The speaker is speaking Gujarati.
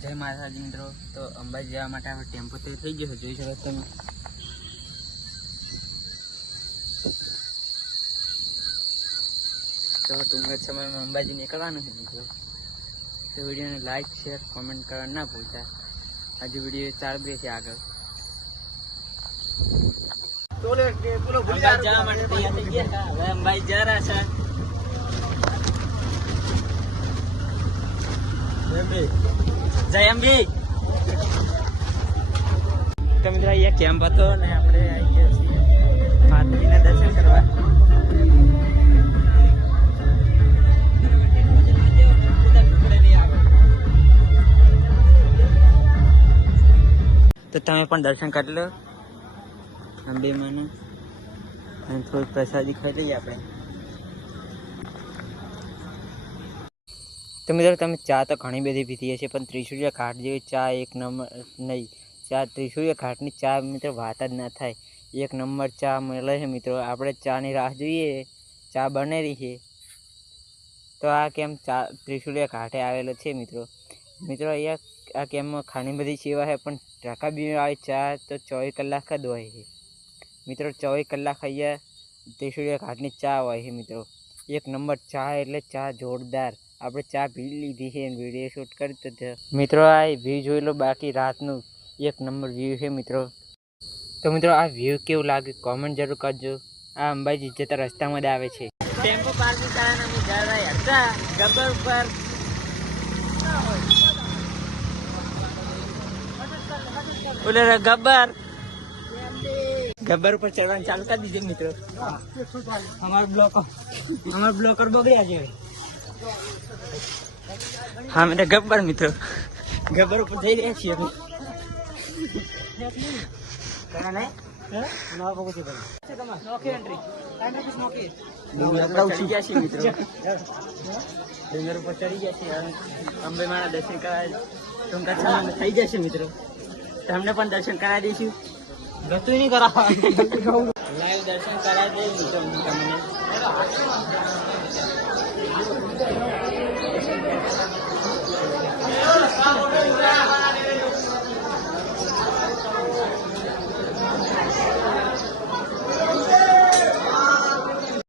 જય માતાજી મિત્રો. તો અંબાજી જવા માટે આપણે ટેમ્પો તો થઈ ગયો છે, જોઈ શકો તમે. તો ટૂંક જ સમયમાં અંબાજી નીકળવાનું છે મિત્રો. તો વિડીયોને લાઈક શેર કોમેન્ટ કરવા ના ભૂલતા. આજે વિડીયો ચાલુ રહેશે આગળ. જવા માટે તૈયાર થઈ ગયા. હવે અંબાજી જા રહ્યા છે. જય અંબી. તો મિત્રો અહીંયા કેમ્પ હતો ને આપણે આવી ગયા છીએ માતાજીના દર્શન કરવા. તો તમે પણ દર્શન કરી લો અંબેમાનું અને થોડીક પ્રસાદી ખાઈ લઈએ આપણે. તો મિત્રો તમે ચા તો ઘણી બધી પીધી હશે, પણ ત્રિશુલિયા ઘાટ જેવી ચા એક નંબર નહીં. ચા ત્રિશુલિયા ઘાટની ચા મિત્રો વાત જ ના થાય. એક નંબર ચા મળે છે મિત્રો. આપણે ચાની રાહ જોઈએ, ચા બનેલી છે. તો આ કેમ્પ ચા ત્રિશુલિયા ઘાટે આવેલો છે મિત્રો. મિત્રો અહીંયા આ કેમ્પમાં ઘણી બધી સેવા છે, પણ રકાબીવાળી ચા તો 24 કલાક જ હોય છે મિત્રો. 24 કલાક અહીંયા ત્રિશુલિયા ઘાટની ચા હોય છે મિત્રો. એક નંબર ચા એટલે ચા જોરદાર. આપણે ચા પી લીધી છે, વિડીયો શૂટ કરી તો મિત્રો આ વ્યૂ જોઈ લો. બાકી રાતનું એક નંબર વ્યૂ છે મિત્રો. તો મિત્રો આ વ્યૂ કેવું લાગે કોમેન્ટ જરૂર કરજો. આ અંબાજી જતા રસ્તામાં જ આવે છે. ટેમ્પો પાર્કિંગ કારણ અમે જઈ રહ્યા હતા ગબ્બર ઉપર. ઓલે ગબ્બર ઉપર ચડવાનું ચાલુ કરી દીધું મિત્રો. અમારા બ્લોકર બગડ્યા છે. હા મેં ગબ્બર મિત્રો, ગબ્બર ઉપર જઈ રહ્યા છીએ અમે. ડુંગર ઉપર ચડી ગયા છીએ. અંબે માના દર્શન કરાય ટૂંકા સમયમાં થઈ જશે મિત્રો. તમને પણ દર્શન કરાવી દઈશું. ગતું નહીં કરાવવા, લાઈવ દર્શન કરાવી દઈશું મિત્રો તમને.